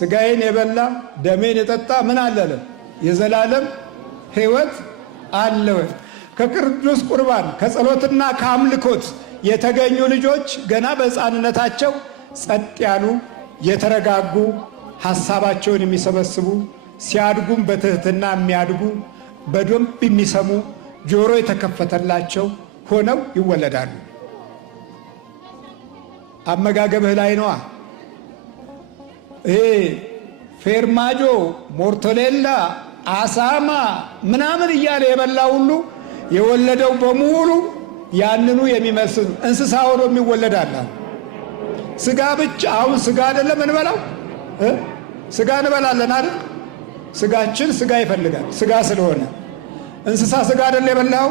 ስጋዬን የበላ ደሜን የጠጣ ምን አለለ? የዘላለም ሕይወት አለው። ከቅዱስ ቁርባን ከጸሎትና ከአምልኮት የተገኙ ልጆች ገና በሕፃንነታቸው ጸጥ ያሉ የተረጋጉ ሐሳባቸውን የሚሰበስቡ ሲያድጉም በትህትና የሚያድጉ በደንብ የሚሰሙ ጆሮ የተከፈተላቸው ሆነው ይወለዳሉ። አመጋገብህ ላይ ነዋ። ይሄ ፌርማጆ፣ ሞርቶሌላ፣ አሳማ ምናምን እያለ የበላ ሁሉ የወለደው በሙሉ ያንኑ የሚመስል እንስሳ ሆኖ የሚወለዳል። ስጋ ብቻ አሁን ስጋ አይደለም እንበላው፣ ስጋ እንበላለን አይደል? ስጋችን ስጋ ይፈልጋል። ስጋ ስለሆነ እንስሳ ስጋ አይደል የበላው?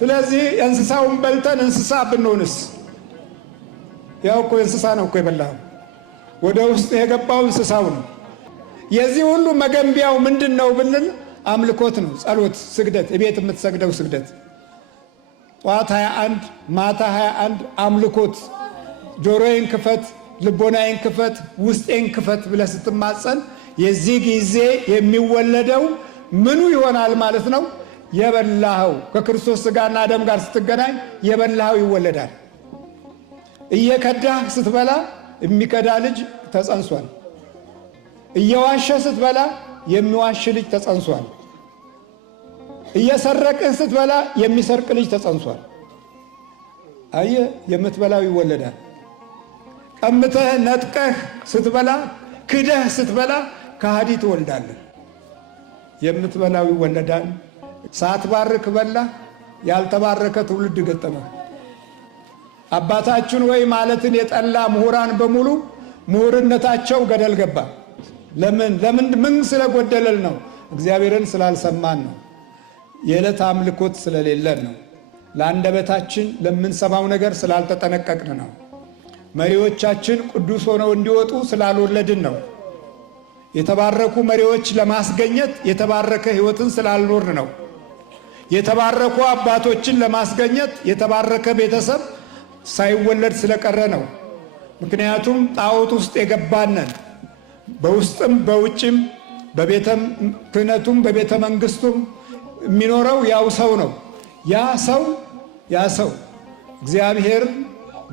ስለዚህ እንስሳውን በልተን እንስሳ ብንሆንስ? ያው እኮ እንስሳ ነው እኮ የበላው። ወደ ውስጥ የገባው እንስሳው ነው። የዚህ ሁሉ መገንቢያው ምንድን ነው ብንል አምልኮት ነው። ጸሎት፣ ስግደት፣ እቤት የምትሰግደው ስግደት ጠዋት 21 ማታ 21 አምልኮት። ጆሮዬን ክፈት፣ ልቦናዬን ክፈት፣ ውስጤን ክፈት ብለህ ስትማጸን የዚህ ጊዜ የሚወለደው ምኑ ይሆናል ማለት ነው? የበላኸው ከክርስቶስ ሥጋና ደም ጋር ስትገናኝ የበላኸው ይወለዳል። እየከዳህ ስትበላ የሚከዳ ልጅ ተጸንሷል። እየዋሸ ስትበላ የሚዋሽ ልጅ ተጸንሷል። እየሰረቅህ ስትበላ የሚሰርቅ ልጅ ተጸንሷል። አየህ፣ የምትበላው ይወለዳል። ቀምተህ ነጥቀህ ስትበላ ክደህ ስትበላ ከሃዲ ትወልዳለህ። የምትበላው ይወለዳል። ሳትባርክ በላ፣ ያልተባረከ ትውልድ ገጠመህ። አባታችን ወይ ማለትን የጠላ ምሁራን በሙሉ ምሁርነታቸው ገደል ገባ። ለምን ምን ስለጎደለል ነው? እግዚአብሔርን ስላልሰማን ነው። የዕለት አምልኮት ስለሌለን ነው። ለአንደበታችን ለምንሰማው ነገር ስላልተጠነቀቅን ነው። መሪዎቻችን ቅዱስ ሆነው እንዲወጡ ስላልወለድን ነው። የተባረኩ መሪዎች ለማስገኘት የተባረከ ሕይወትን ስላልኖርን ነው። የተባረኩ አባቶችን ለማስገኘት የተባረከ ቤተሰብ ሳይወለድ ስለቀረ ነው። ምክንያቱም ጣዖት ውስጥ የገባነን በውስጥም በውጭም በቤተ ክህነቱም በቤተ መንግስቱም የሚኖረው ያው ሰው ነው። ያ ሰው እግዚአብሔር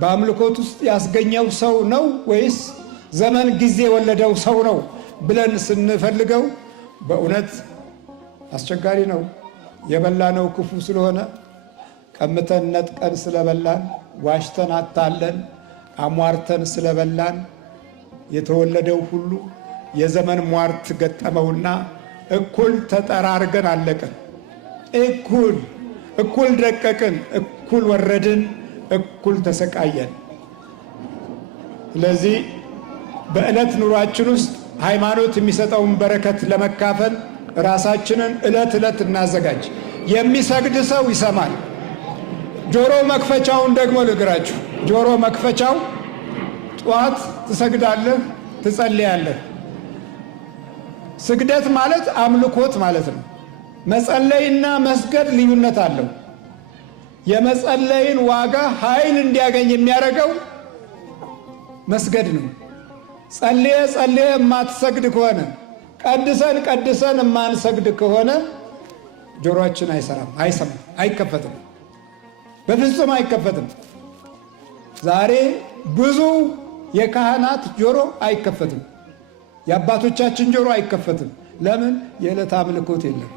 በአምልኮት ውስጥ ያስገኘው ሰው ነው ወይስ ዘመን ጊዜ የወለደው ሰው ነው ብለን ስንፈልገው በእውነት አስቸጋሪ ነው። የበላነው ክፉ ስለሆነ ቀምተን ነጥቀን ስለበላን፣ ዋሽተን አታለን አሟርተን ስለበላን የተወለደው ሁሉ የዘመን ሟርት ገጠመውና እኩል ተጠራርገን አለቅን። እኩል ደቀቅን፣ እኩል ወረድን፣ እኩል ተሰቃየን። ስለዚህ በዕለት ኑሯችን ውስጥ ሃይማኖት የሚሰጠውን በረከት ለመካፈል ራሳችንን ዕለት ዕለት እናዘጋጅ። የሚሰግድ ሰው ይሰማል። ጆሮ መክፈቻውን ደግሞ ልግራችሁ። ጆሮ መክፈቻው ጠዋት ትሰግዳለህ፣ ትጸልያለህ። ስግደት ማለት አምልኮት ማለት ነው። መጸለይና መስገድ ልዩነት አለው። የመጸለይን ዋጋ ኃይል እንዲያገኝ የሚያደርገው መስገድ ነው። ጸልየ የማትሰግድ ከሆነ ቀድሰን የማንሰግድ ከሆነ ጆሮአችን አይሰራም፣ አይሰማም፣ አይከፈትም፣ በፍጹም አይከፈትም። ዛሬ ብዙ የካህናት ጆሮ አይከፈትም፣ የአባቶቻችን ጆሮ አይከፈትም። ለምን? የዕለት አምልኮት የለም።